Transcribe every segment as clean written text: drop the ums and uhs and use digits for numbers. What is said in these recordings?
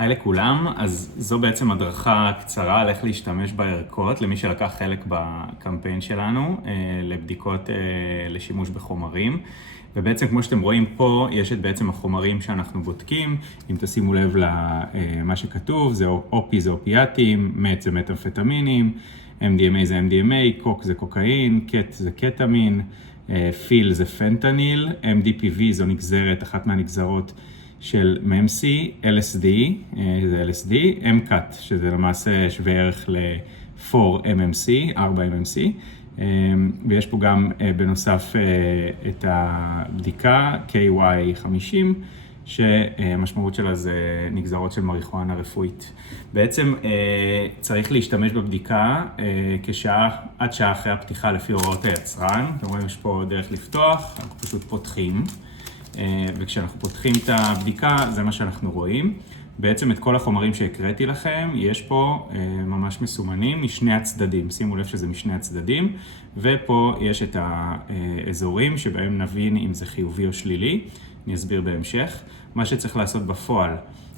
היי לכולם, אז זו בעצם הדרכה קצרה על איך להשתמש בערכות למי שלקח חלק בקמפיין שלנו לבדיקות לשימוש בחומרים. ובעצם כמו שאתם רואים פה, יש את בעצם החומרים שאנחנו בודקים. אם תשימו לב למה שכתוב, זה אופי זה אופיאטים, מת זה מטאמפטמינים, MDMA זה MDMA, קוק זה קוקאין, קט זה קטמין, פיל זה פנטניל, MDPV זו נגזרת, אחת מהנגזרות של MMC, LSD, זה LSD, MCAT, שזה למעשה שווה ערך ל-4MMC, 4MMC, ויש פה גם בנוסף את הבדיקה KY50, שהמשמעות שלה זה נגזרות של מריחואנה רפואית. בעצם צריך להשתמש בבדיקה עד שעה אחרי הפתיחה לפי הוראות היצרן. אתם רואים, יש פה דרך לפתוח, אנחנו פשוט פותחים. וכשאנחנו פותחים את הבדיקה, זה מה שאנחנו רואים. בעצם את כל החומרים שהקראתי לכם, יש פה ממש מסומנים משני הצדדים. שימו לב שזה משני הצדדים, ופה יש את האזורים שבהם נבין אם זה חיובי או שלילי. אני אסביר בהמשך. מה שצריך לעשות בפועל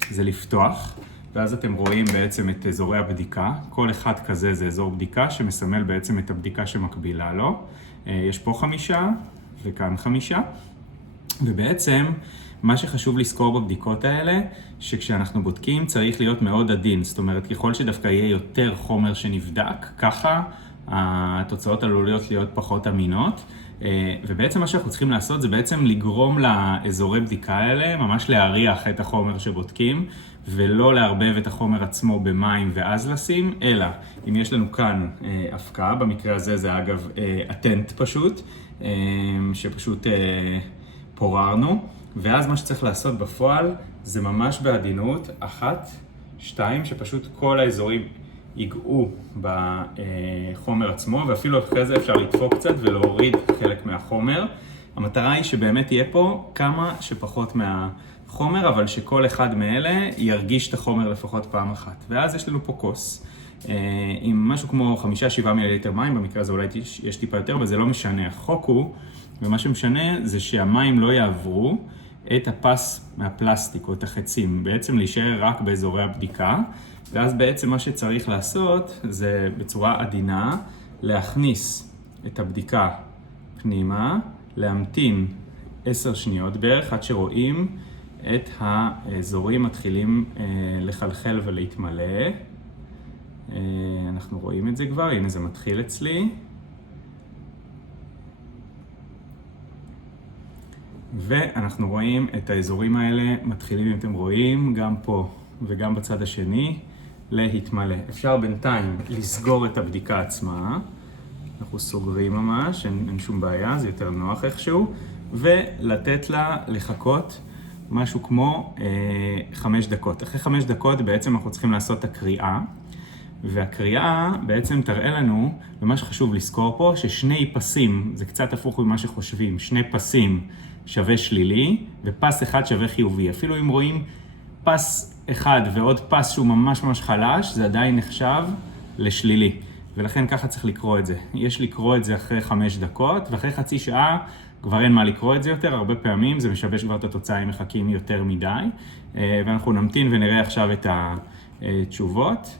זה לפתוח, ואז אתם רואים בעצם את אזורי הבדיקה. כל אחד כזה זה אזור בדיקה שמסמל בעצם את הבדיקה שמקבילה לו. יש פה 5 וכאן 5. ובעצם מה שחשוב לזכור בבדיקות האלה, שכשאנחנו בודקים צריך להיות מאוד עדין. זאת אומרת, ככל שדווקא יהיה יותר חומר שנבדק, ככה התוצאות עלולות להיות פחות אמינות. ובעצם מה שאנחנו צריכים לעשות זה בעצם לגרום לאזורי בדיקה האלה, ממש להריח את החומר שבודקים, ולא לערבב את החומר עצמו במים ואז לשים, אלא אם יש לנו כאן הפקעה, במקרה הזה זה אגב אטנט פשוט, שפשוט פוררנו, ואז מה שצריך לעשות בפועל זה ממש בעדינות, 1, 2, שפשוט כל האזורים ייגעו בחומר עצמו, ואפילו אחרי זה אפשר לדפוק קצת ולהוריד חלק מהחומר. המטרה היא שבאמת יהיה פה כמה שפחות מהחומר, אבל שכל אחד מאלה ירגיש את החומר לפחות פעם אחת. ואז יש לנו פה כוס עם משהו כמו 5-7 מיליליטר מים, במקרה הזה אולי יש טיפה יותר, אבל זה לא משנה. החוק הוא, ומה שמשנה זה שהמים לא יעברו את הפס מהפלסטיק או את החצים, בעצם להישאר רק באזורי הבדיקה, ואז בעצם מה שצריך לעשות זה בצורה עדינה להכניס את הבדיקה פנימה, להמתין 10 שניות בערך עד שרואים את האזורים מתחילים לחלחל ולהתמלא. אנחנו רואים את זה כבר, הנה זה מתחיל אצלי. ואנחנו רואים את האזורים האלה מתחילים, אם אתם רואים, גם פה וגם בצד השני, להתמלא. אפשר בינתיים לסגור את הבדיקה עצמה. אנחנו סוגרים ממש, אין שום בעיה, זה יותר נוח איכשהו. ולתת לה לחכות משהו כמו 5 דקות. אחרי 5 דקות בעצם אנחנו צריכים לעשות את הקריאה. והקריאה בעצם תראה לנו, ומה שחשוב לזכור פה, ששני פסים, זה קצת הפוך ממה שחושבים, 2 פסים שווה שלילי, ופס אחד שווה חיובי. אפילו אם רואים פס אחד ועוד פס שהוא ממש ממש חלש, זה עדיין נחשב לשלילי. ולכן ככה צריך לקרוא את זה. יש לקרוא את זה אחרי 5 דקות, ואחרי חצי שעה כבר אין מה לקרוא את זה יותר. הרבה פעמים זה משבש כבר את התוצאה אם מחכים יותר מדי. ואנחנו נמתין ונראה עכשיו את התשובות.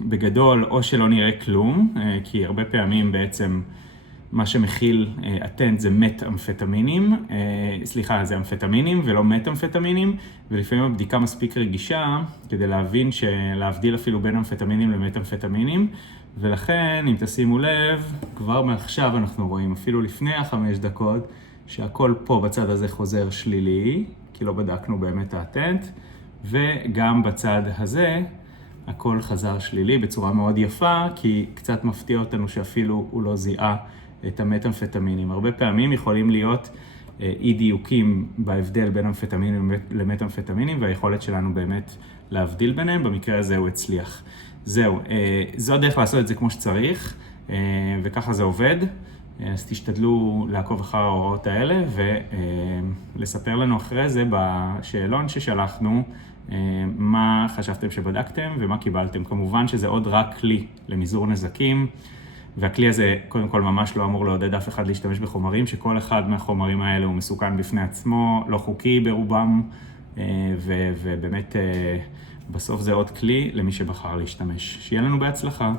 בגדול, או שלא נראה כלום, כי הרבה פעמים בעצם מה שמכיל אטנט זה מטאמפטמינים, זה אמפטמינים ולא מטאמפטמינים, ולפעמים הבדיקה מספיק רגישה כדי להבדיל אפילו בין אמפטמינים למטאמפטמינים, ולכן אם תשימו לב, כבר מעכשיו אנחנו רואים אפילו לפני 5 דקות שהכל פה בצד הזה חוזר שלילי, כי לא בדקנו באמת האטנט, וגם בצד הזה הכל חזר שלילי בצורה מאוד יפה, כי קצת מפתיע אותנו שאפילו הוא לא זיהה את המטאמפטמינים. הרבה פעמים יכולים להיות אי דיוקים בהבדל בין אמפטמינים למטאמפטמינים, והיכולת שלנו באמת להבדיל ביניהם, במקרה הזה הוא הצליח. זהו, זו הדרך לעשות את זה כמו שצריך, וככה זה עובד. אז תשתדלו לעקוב אחר ההוראות האלה, ולספר לנו אחרי זה בשאלון ששלחנו, מה חשבתם שבדקתם ומה קיבלתם. כמובן שזה עוד רק כלי למזעור נזקים, והכלי הזה קודם כל ממש לא אמור לעודד אף אחד להשתמש בחומרים, שכל אחד מהחומרים האלה הוא מסוכן בפני עצמו, לא חוקי ברובם, ובאמת בסוף זה עוד כלי למי שבחר להשתמש. שיהיה לנו בהצלחה.